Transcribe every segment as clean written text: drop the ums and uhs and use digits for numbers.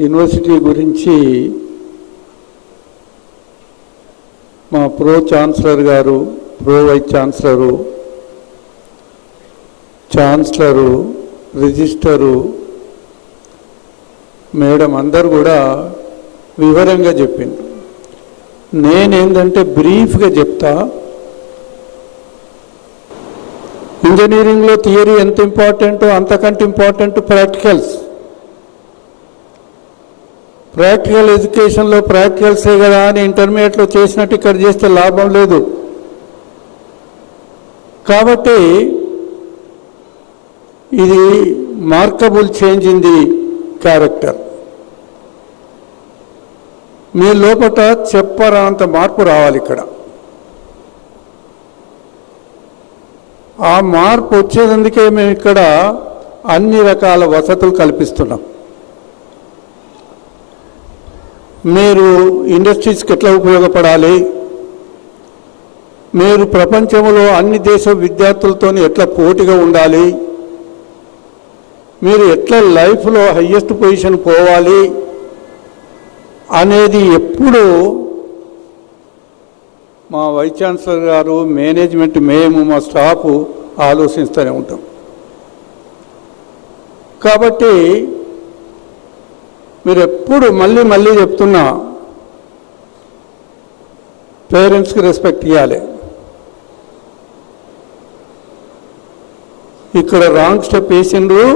University గురించి మా pro chancellor గారు, pro vice chancellor, chancellor, registrar madam అందరు కూడా వివరంగా చెప్పిండ్రు. నేనేందంటే బ్రీఫ్గా చెప్తా. ఇంజనీరింగ్లో థియరీ ఎంత ఇంపార్టెంటో అంతకంటే ఇంపార్టెంట్ ప్రాక్టికల్స్. ప్రాక్టికల్ ఎడ్యుకేషన్లో ప్రాక్టికల్సే కదా అని ఇంటర్మీడియట్లో చేసినట్టు ఇక్కడ చేస్తే లాభం లేదు. కాబట్టి ఇది markable change in the character. మీ లోపల చెప్పరాంత మార్పు రావాలి. ఇక్కడ ఆ మార్పు వచ్చేందుకే మేము ఇక్కడ అన్ని రకాల వసతులు కల్పిస్తున్నాం. మీరు ఇండస్ట్రీస్కి ఎట్లా ఉపయోగపడాలి, మీరు ప్రపంచంలో అన్ని దేశ విద్యార్థులతో ఎట్లా పోటీగా ఉండాలి, మీరు ఎట్లా లైఫ్లో హయ్యెస్ట్ పొజిషన్ పోవాలి అనేది ఎప్పుడు మా వైస్ ఛాన్సలర్ గారు, మేనేజ్మెంట్, మేము, మా స్టాఫ్ ఆలోచిస్తూనే ఉంటాం. కాబట్టి మీరు ఎప్పుడు మళ్ళీ మళ్ళీ చెప్తున్నా, పేరెంట్స్కి రెస్పెక్ట్ ఇవ్వాలి. ఇక్కడ రాంగ్ స్టెప్ వేసిండ్రు,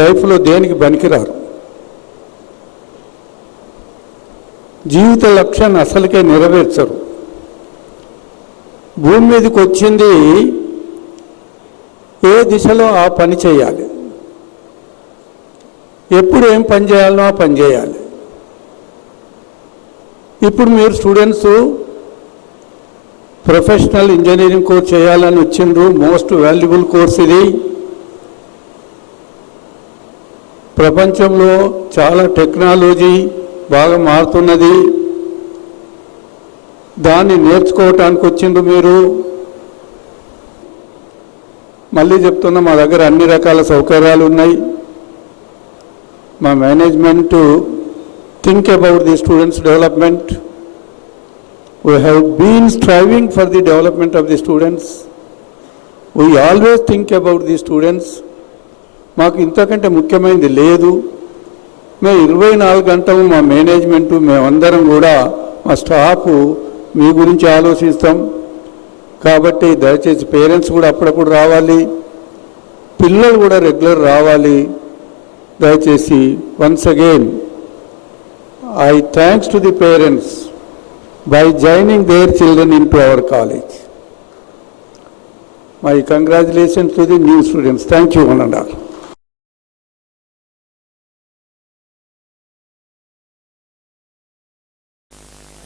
లైఫ్లో దేనికి పనికిరారు. జీవిత లక్ష్యాన్ని అసలుకే నెరవేర్చరు. భూమి మీదకి వచ్చింది ఏ దిశలో ఆ పని చేయాలి, ఎప్పుడు ఏం పని చేయాలనో ఆ పని చేయాలి. ఇప్పుడు మీరు స్టూడెంట్స్ ప్రొఫెషనల్ ఇంజనీరింగ్ కోర్స్ చేయాలని వచ్చిండ్రు. మోస్ట్ వాల్యుబుల్ కోర్స్ ఇది. ప్రపంచంలో చాలా టెక్నాలజీ బాగా మారుతున్నది. దాన్ని నేర్చుకోవటానికి వచ్చిండ్రు మీరు. మళ్ళీ చెప్తున్నా, మా దగ్గర అన్ని రకాల సౌకర్యాలు ఉన్నాయి. మా management think about the students development. We have been striving for the development of the students. We always think about the students. మాకు ఇంతకంటే ముఖ్యమైనది లేదు. మేము 24 గంటలు మా మేనేజ్మెంటు, మేమందరం కూడా, మా స్టాఫ్ మీ గురించి ఆలోచిస్తాం. కాబట్టి దయచేసి పేరెంట్స్ కూడా అప్పుడప్పుడు రావాలి, పిల్లలు కూడా రెగ్యులర్ రావాలి. దయచేసి once again I thanks to the parents by joining their children in to our college. My congratulations to the new students. Thank you one and all.